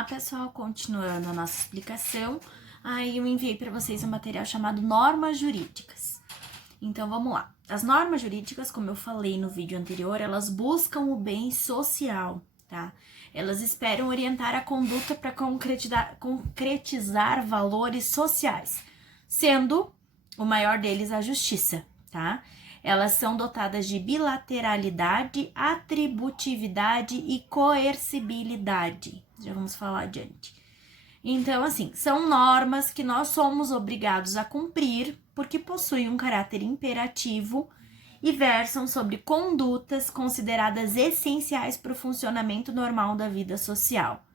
lá, pessoal, continuando a nossa explicação, aí eu enviei para vocês um material chamado Normas Jurídicas. Então, vamos lá. As normas jurídicas, como eu falei no vídeo anterior, elas buscam o bem social, tá? Elas esperam orientar a conduta para concretizar valores sociais, sendo o maior deles a justiça, tá? Elas são dotadas de bilateralidade, atributividade e coercibilidade. Já vamos falar adiante. Então, assim, são normas que nós somos obrigados a cumprir porque possuem um caráter imperativo e versam sobre condutas consideradas essenciais para o funcionamento normal da vida social.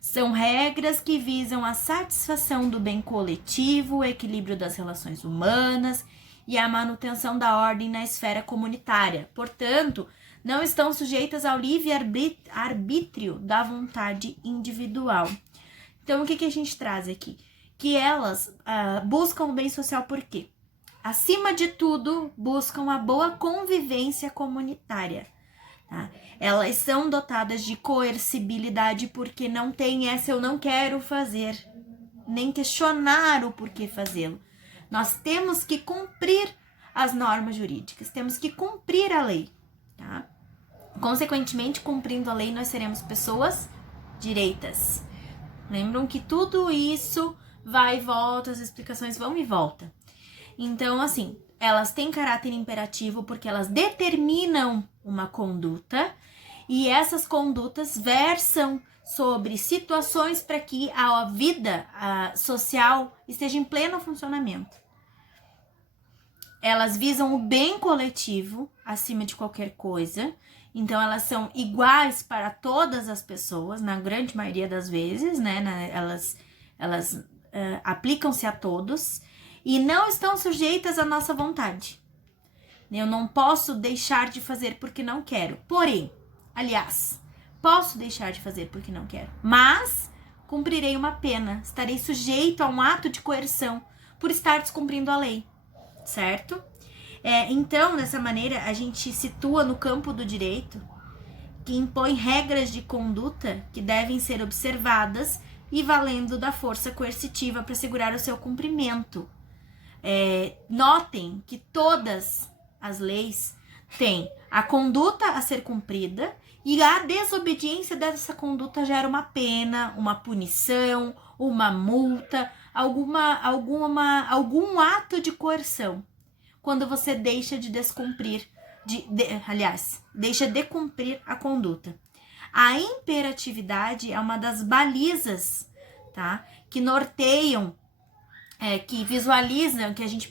São regras que visam a satisfação do bem coletivo, o equilíbrio das relações humanas e a manutenção da ordem na esfera comunitária. Portanto, não estão sujeitas ao livre-arbítrio da vontade individual. Então, o que a gente traz aqui? Que elas buscam o bem social por quê? Acima de tudo, buscam a boa convivência comunitária. Tá? Elas são dotadas de coercibilidade porque não tem essa eu não quero fazer, nem questionar o porquê fazê-lo. Nós temos que cumprir as normas jurídicas, temos que cumprir a lei. Tá? Consequentemente, cumprindo a lei, nós seremos pessoas direitas. Lembram que tudo isso vai e volta, as explicações vão e voltam. Então, assim, elas têm caráter imperativo porque elas determinam uma conduta e essas condutas versam sobre situações para que a vida social esteja em pleno funcionamento. Elas visam o bem coletivo acima de qualquer coisa. Então, elas são iguais para todas as pessoas, na grande maioria das vezes, né? Elas aplicam-se a todos e não estão sujeitas à nossa vontade. Eu não posso deixar de fazer porque não quero. Porém, aliás, posso deixar de fazer porque não quero, mas cumprirei uma pena, estarei sujeito a um ato de coerção por estar descumprindo a lei, certo? Então, dessa maneira, a gente situa no campo do direito que impõe regras de conduta que devem ser observadas e valendo da força coercitiva para assegurar o seu cumprimento. Notem que todas as leis têm a conduta a ser cumprida e a desobediência dessa conduta gera uma pena, uma punição, uma multa, algum ato de coerção. Quando você deixa de descumprir, deixa de cumprir a conduta. A imperatividade é uma das balizas, tá? Que norteiam, que visualizam, que a gente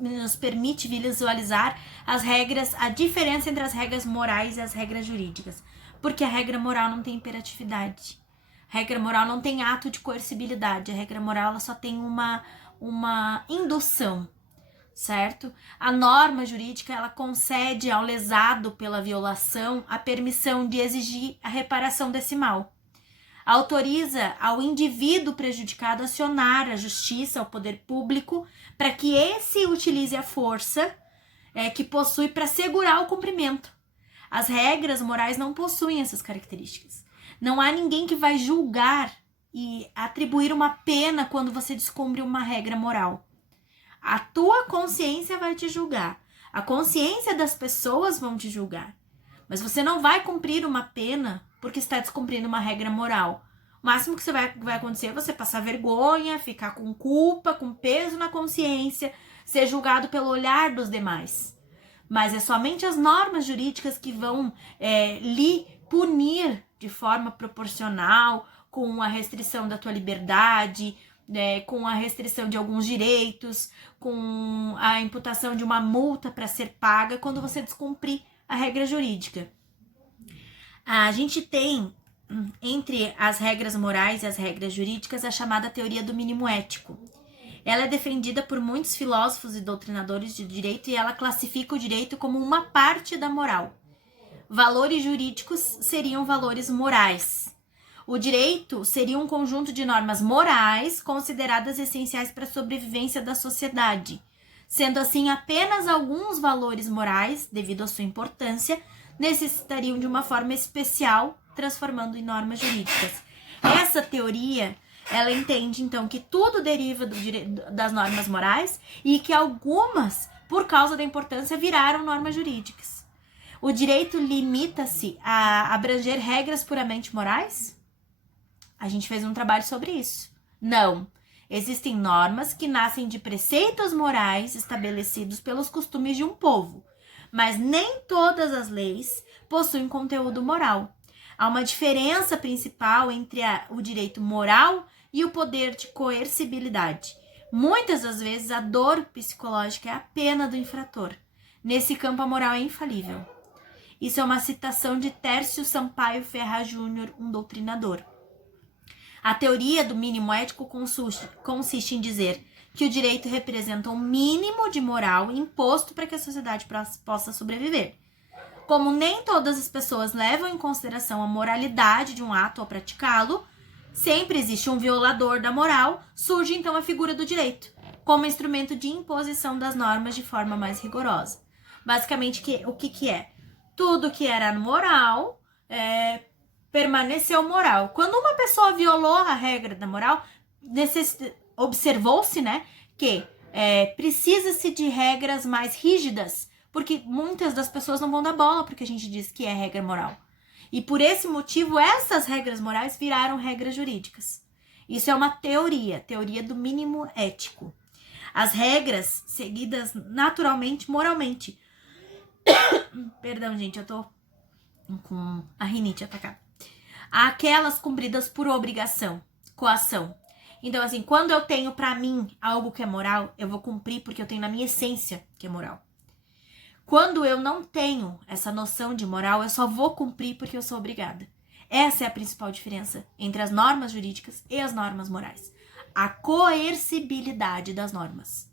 nos permite visualizar as regras, a diferença entre as regras morais e as regras jurídicas. Porque a regra moral não tem imperatividade. A regra moral não tem ato de coercibilidade. A regra moral ela só tem uma indução. Certo? A norma jurídica, ela concede ao lesado pela violação a permissão de exigir a reparação desse mal. Autoriza ao indivíduo prejudicado a acionar a justiça, ao poder público, para que esse utilize a força que possui para assegurar o cumprimento. As regras morais não possuem essas características. Não há ninguém que vai julgar e atribuir uma pena quando você descumpre uma regra moral. A tua consciência vai te julgar. A consciência das pessoas vão te julgar. Mas você não vai cumprir uma pena porque está descumprindo uma regra moral. O máximo que vai acontecer é você passar vergonha, ficar com culpa, com peso na consciência, ser julgado pelo olhar dos demais. Mas é somente as normas jurídicas que vão lhe punir de forma proporcional, com a restrição da tua liberdade, com a restrição de alguns direitos, com a imputação de uma multa para ser paga quando você descumprir a regra jurídica. A gente tem, entre as regras morais e as regras jurídicas, a chamada teoria do mínimo ético. Ela é defendida por muitos filósofos e doutrinadores de direito e ela classifica o direito como uma parte da moral. Valores jurídicos seriam valores morais. O direito seria um conjunto de normas morais consideradas essenciais para a sobrevivência da sociedade. Sendo assim, apenas alguns valores morais, devido à sua importância, necessitariam de uma forma especial, transformando em normas jurídicas. Essa teoria, ela entende, então, que tudo deriva das normas morais e que algumas, por causa da importância, viraram normas jurídicas. O direito limita-se a abranger regras puramente morais? A gente fez um trabalho sobre isso. Não. Existem normas que nascem de preceitos morais estabelecidos pelos costumes de um povo, mas nem todas as leis possuem conteúdo moral. Há uma diferença principal entre o direito moral e o poder de coercibilidade. Muitas das vezes a dor psicológica é a pena do infrator. Nesse campo a moral é infalível. Isso é uma citação de Tércio Sampaio Ferraz Júnior, um doutrinador. A teoria do mínimo ético consiste em dizer que o direito representa um mínimo de moral imposto para que a sociedade possa sobreviver. Como nem todas as pessoas levam em consideração a moralidade de um ato ao praticá-lo, sempre existe um violador da moral, surge então a figura do direito, como instrumento de imposição das normas de forma mais rigorosa. Basicamente, o que é? Tudo que era moral permaneceu moral. Quando uma pessoa violou a regra da moral, observou-se, né, que precisa-se de regras mais rígidas, porque muitas das pessoas não vão dar bola porque a gente diz que é regra moral. E por esse motivo, essas regras morais viraram regras jurídicas. Isso é uma teoria do mínimo ético. As regras seguidas naturalmente, moralmente. Perdão, gente, eu tô com a rinite atacada. Aquelas cumpridas por obrigação, coação. Então, assim, quando eu tenho pra mim algo que é moral, eu vou cumprir porque eu tenho na minha essência que é moral. Quando eu não tenho essa noção de moral, eu só vou cumprir porque eu sou obrigada. Essa é a principal diferença entre as normas jurídicas e as normas morais. A coercibilidade das normas.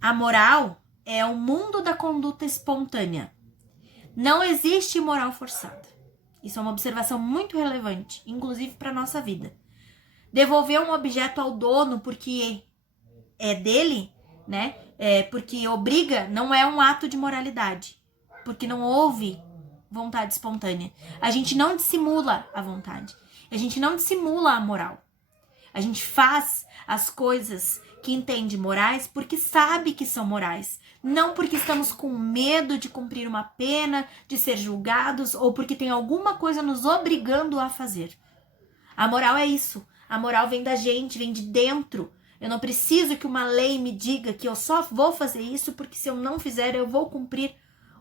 A moral é o mundo da conduta espontânea. Não existe moral forçada. Isso é uma observação muito relevante, inclusive para a nossa vida. Devolver um objeto ao dono porque é dele, né? Porque obriga, não é um ato de moralidade. Porque não houve vontade espontânea. A gente não dissimula a vontade. A gente não dissimula a moral. A gente faz as coisas que entende morais porque sabe que são morais. Não porque estamos com medo de cumprir uma pena, de ser julgados ou porque tem alguma coisa nos obrigando a fazer. A moral é isso. A moral vem da gente, vem de dentro. Eu não preciso que uma lei me diga que eu só vou fazer isso porque se eu não fizer eu vou cumprir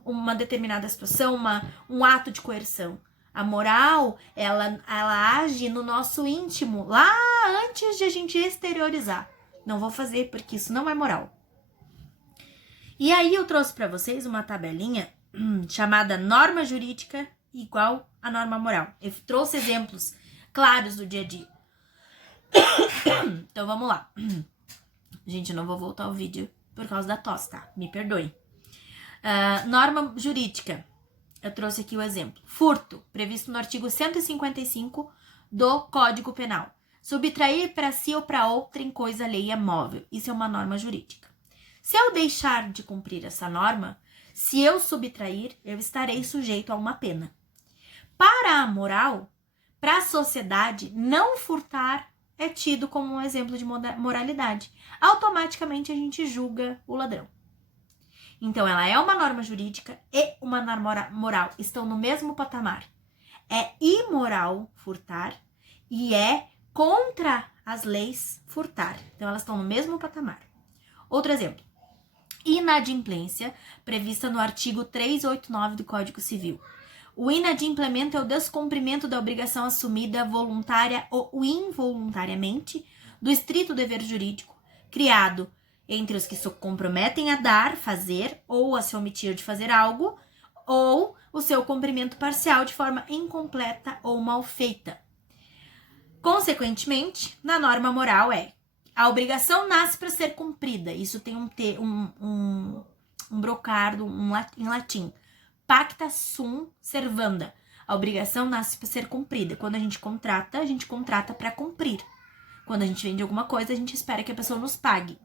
uma determinada situação, um ato de coerção. A moral, ela age no nosso íntimo, lá antes de a gente exteriorizar. Não vou fazer porque isso não é moral. E aí eu trouxe para vocês uma tabelinha chamada norma jurídica igual a norma moral. Eu trouxe exemplos claros do dia a dia. Então vamos lá. Gente, eu não vou voltar o vídeo por causa da tosse, tá? Me perdoe. Norma jurídica. Eu trouxe aqui o exemplo. Furto, previsto no artigo 155 do Código Penal. Subtrair para si ou para outrem coisa alheia móvel. Isso é uma norma jurídica. Se eu deixar de cumprir essa norma, se eu subtrair, eu estarei sujeito a uma pena. Para a moral, para a sociedade, não furtar é tido como um exemplo de moralidade. Automaticamente a gente julga o ladrão. Então, ela é uma norma jurídica e uma norma moral. Estão no mesmo patamar. É imoral furtar e é contra as leis furtar. Então, elas estão no mesmo patamar. Outro exemplo. Inadimplência, prevista no artigo 389 do Código Civil. O inadimplemento é o descumprimento da obrigação assumida voluntária ou involuntariamente do estrito dever jurídico, criado entre os que se comprometem a dar, fazer ou a se omitir de fazer algo, ou o seu cumprimento parcial de forma incompleta ou mal feita. Consequentemente, na norma moral a obrigação nasce para ser cumprida. Isso tem um brocardo em latim. Pacta sum servanda. A obrigação nasce para ser cumprida. Quando a gente contrata para cumprir. Quando a gente vende alguma coisa, a gente espera que a pessoa nos pague.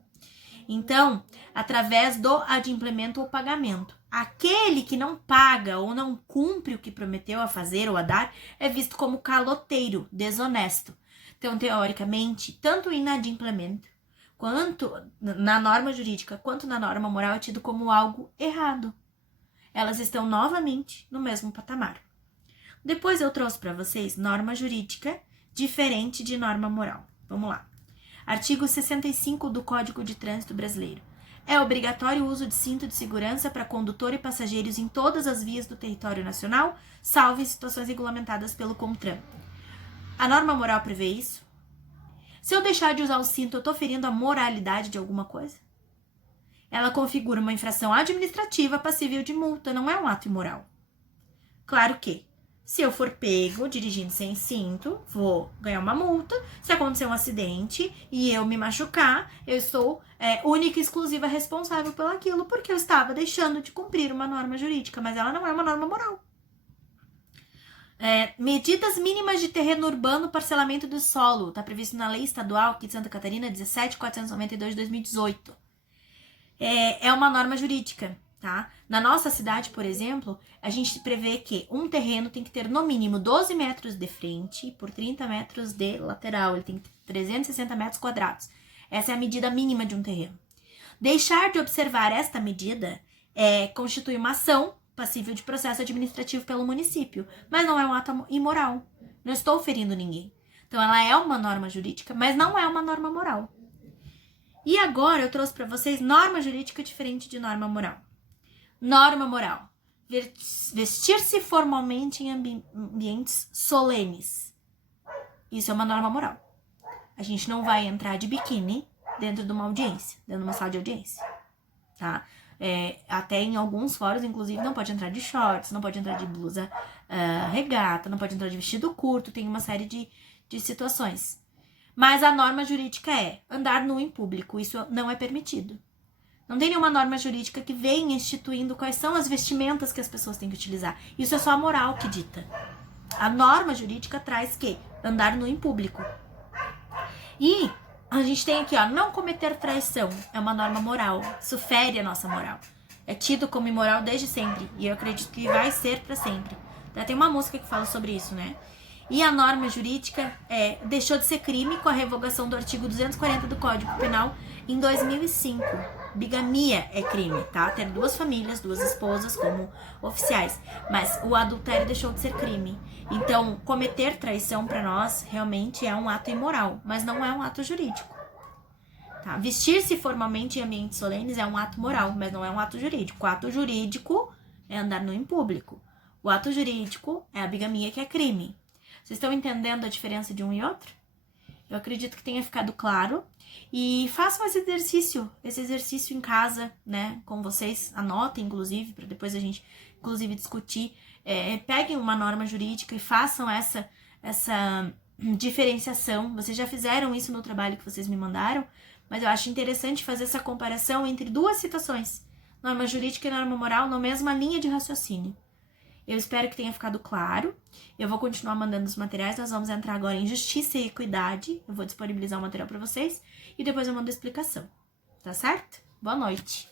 Então, através do adimplemento ou pagamento. Aquele que não paga ou não cumpre o que prometeu a fazer ou a dar é visto como caloteiro, desonesto. Então, teoricamente, tanto o inadimplemento, quanto na norma jurídica, quanto na norma moral é tido como algo errado. Elas estão novamente no mesmo patamar. Depois eu trouxe para vocês norma jurídica diferente de norma moral. Vamos lá. Artigo 65 do Código de Trânsito Brasileiro. É obrigatório o uso de cinto de segurança para condutor e passageiros em todas as vias do território nacional, salvo em situações regulamentadas pelo CONTRAN. A norma moral prevê isso? Se eu deixar de usar o cinto, eu estou ferindo a moralidade de alguma coisa? Ela configura uma infração administrativa passível de multa, não é um ato imoral. Claro que, se eu for pego dirigindo sem cinto, vou ganhar uma multa. Se acontecer um acidente e eu me machucar, eu sou única e exclusiva responsável por aquilo, porque eu estava deixando de cumprir uma norma jurídica, mas ela não é uma norma moral. Medidas mínimas de terreno urbano, parcelamento do solo. Está previsto na Lei Estadual aqui de Santa Catarina, 17.492 de 2018. É uma norma jurídica. Tá? Na nossa cidade, por exemplo, a gente prevê que um terreno tem que ter no mínimo 12 metros de frente por 30 metros de lateral. Ele tem que ter 360 metros quadrados. Essa é a medida mínima de um terreno. Deixar de observar esta medida constitui uma ação passível de processo administrativo pelo município, mas não é um ato imoral. Não estou ferindo ninguém. Então, ela é uma norma jurídica, mas não é uma norma moral. E agora eu trouxe para vocês norma jurídica diferente de norma moral. Norma moral. Vestir-se formalmente em ambientes solenes. Isso é uma norma moral. A gente não vai entrar de biquíni dentro de uma audiência, dentro de uma sala de audiência. Tá? Até em alguns fóruns, inclusive, não pode entrar de shorts, não pode entrar de blusa regata, não pode entrar de vestido curto, tem uma série de situações. Mas a norma jurídica é andar nu em público, isso não é permitido. Não tem nenhuma norma jurídica que venha instituindo quais são as vestimentas que as pessoas têm que utilizar. Isso é só a moral que dita. A norma jurídica traz que andar nu em público. E a gente tem aqui, não cometer traição. É uma norma moral. Isso fere a nossa moral. É tido como imoral desde sempre. E eu acredito que vai ser para sempre. Tem uma música que fala sobre isso, né? E a norma jurídica deixou de ser crime com a revogação do artigo 240 do Código Penal em 2005. Bigamia é crime, tá? Ter duas famílias, duas esposas como oficiais. Mas o adultério deixou de ser crime. Então, cometer traição para nós realmente é um ato imoral, mas não é um ato jurídico. Tá? Vestir-se formalmente em ambientes solenes é um ato moral, mas não é um ato jurídico. O ato jurídico é andar nu em público. O ato jurídico é a bigamia, que é crime. Vocês estão entendendo a diferença de um e outro? Eu acredito que tenha ficado claro. E façam esse exercício em casa, né, com vocês. Anotem, inclusive, para depois a gente, inclusive, discutir. Peguem uma norma jurídica e façam essa diferenciação. Vocês já fizeram isso no trabalho que vocês me mandaram, mas eu acho interessante fazer essa comparação entre duas situações. Norma jurídica e norma moral na mesma linha de raciocínio. Eu espero que tenha ficado claro. Eu vou continuar mandando os materiais. Nós vamos entrar agora em justiça e equidade. Eu vou disponibilizar o material para vocês. E depois eu mando a explicação. Tá certo? Boa noite.